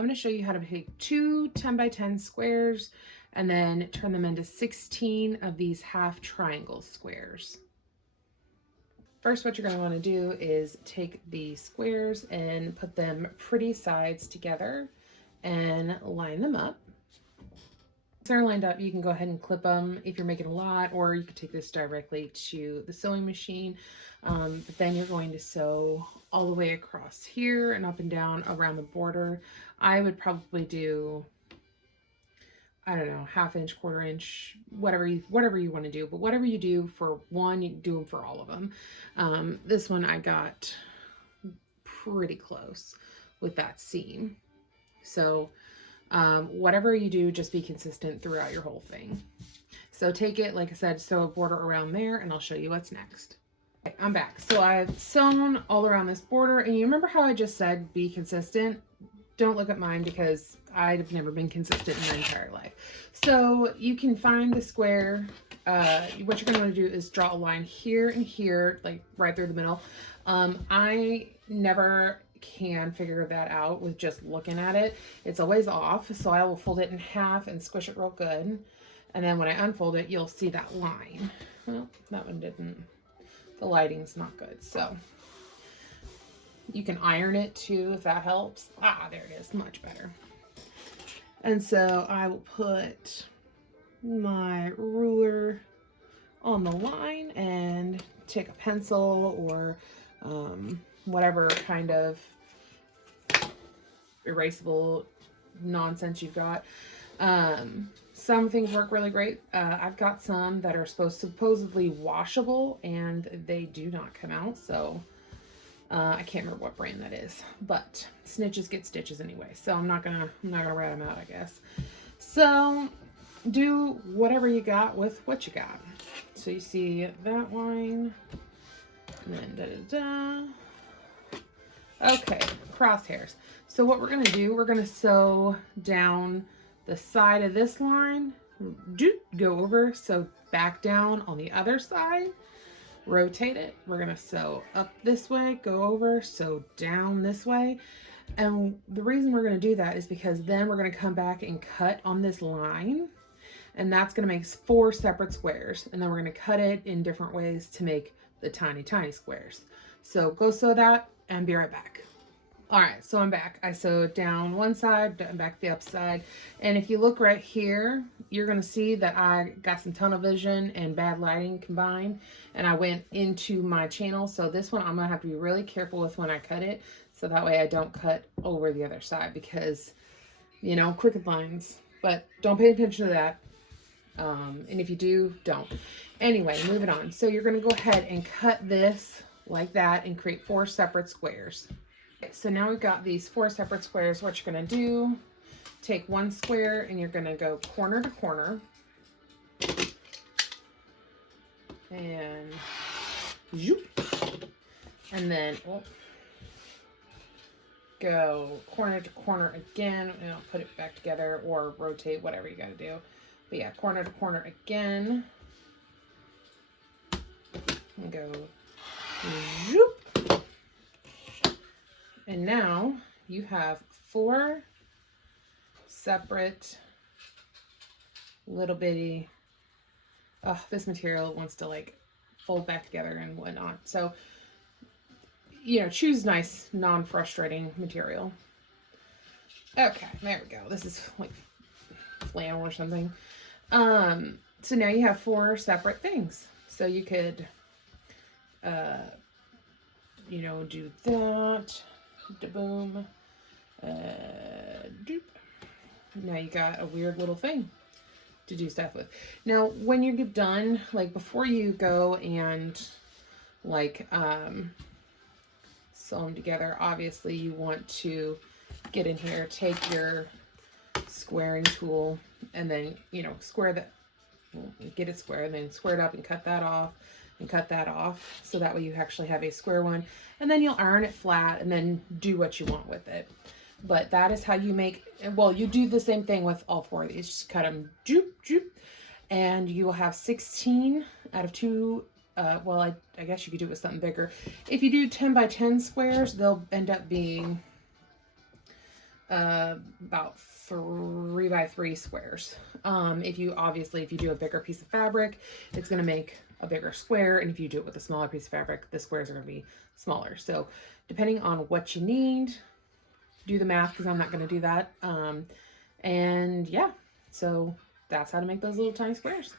I'm going to show you how to take two 10 by 10 squares and then turn them into 16 of these half triangle squares. First, what you're going to want to do is take the squares and put them pretty sides together and line them up. Once they're lined up, you can go ahead and clip them if you're making a lot, or you could take this directly to the sewing machine. But then you're going to sew all the way across here and up and down around the border. I would probably do, I don't know, 1/2 inch, 1/4 inch, whatever you want to do. But whatever you do for one, you do them for all of them. This one I got pretty close with that seam. So whatever you do, just be consistent throughout your whole thing. So take it, like I said, sew a border around there, and I'll show you what's next. Okay, I'm back. So I've sewn all around this border, and you remember how I just said be consistent? Don't look at mine because I've never been consistent in my entire life. So you can find the square. What you're going to want to do is draw a line here and here, like right through the middle. I never can figure that out with just looking at it. It's always off, so I will fold it in half and squish it real good, and then when I unfold it, you'll see that line. Well, that one didn't. The lighting's not good, so you can iron it too if that helps. Ah, there it is, much better. And so I will put my ruler on the line and take a pencil or whatever kind of erasable nonsense you've got. Some things work really great. I've got some that are supposedly washable, and they do not come out. So I can't remember what brand that is, but snitches get stitches anyway. So I'm not gonna rat them out, I guess. So do whatever you got with what you got. So you see that line, and then Okay, crosshairs. So what we're going to do, we're going to sew down the side of this line, go over, sew back down on the other side, rotate it. We're going to sew up this way, go over, sew down this way. And the reason we're going to do that is because then we're going to come back and cut on this line, and that's going to make 4 separate squares. And then we're going to cut it in different ways to make the tiny, tiny squares. So go sew that and be right back. All right, so I'm back. I sewed down one side, back the up side. And if you look right here, you're gonna see that I got some tunnel vision and bad lighting combined, and I went into my channel. So this one I'm gonna have to be really careful with when I cut it, so that way I don't cut over the other side, because, you know, crooked lines, but don't pay attention to that. And if you do, don't. Anyway, moving on. So you're gonna go ahead and cut this like that and create 4 separate squares. Okay, so now we've got these 4 separate squares. What you're going to do, take one square and you're going to go corner to corner, and then go corner to corner again, and I'll put it back together or rotate, whatever you got to do. But yeah, corner to corner again, and go zoop. And now you have 4 separate little bitty, this material wants to like fold back together and whatnot. So, you know, choose nice, non-frustrating material. Okay, there we go. This is like flannel or something. So now you have 4 separate things. So you could, you know, do that. Da-boom. Doop. Now you got a weird little thing to do stuff with. Now, when you get done, like before you go and like sew them together, obviously you want to get in here, take your squaring tool, and then, you know, square that, get it square, and then square it up and cut that off. And cut that off, so that way you actually have a square one, and then you'll iron it flat and then do what you want with it. But that is how you make, well, you do the same thing with all 4 of these. Just cut them, joop, joop, and you will have 16 out of 2. Well, I guess you could do it with something bigger. If you do 10 by 10 squares, they'll end up being about 3x3 squares. If you do a bigger piece of fabric, it's going to make a bigger square. And if you do it with a smaller piece of fabric, the squares are going to be smaller. So depending on what you need, do the math because I'm not going to do that. And yeah, so that's how to make those little tiny squares.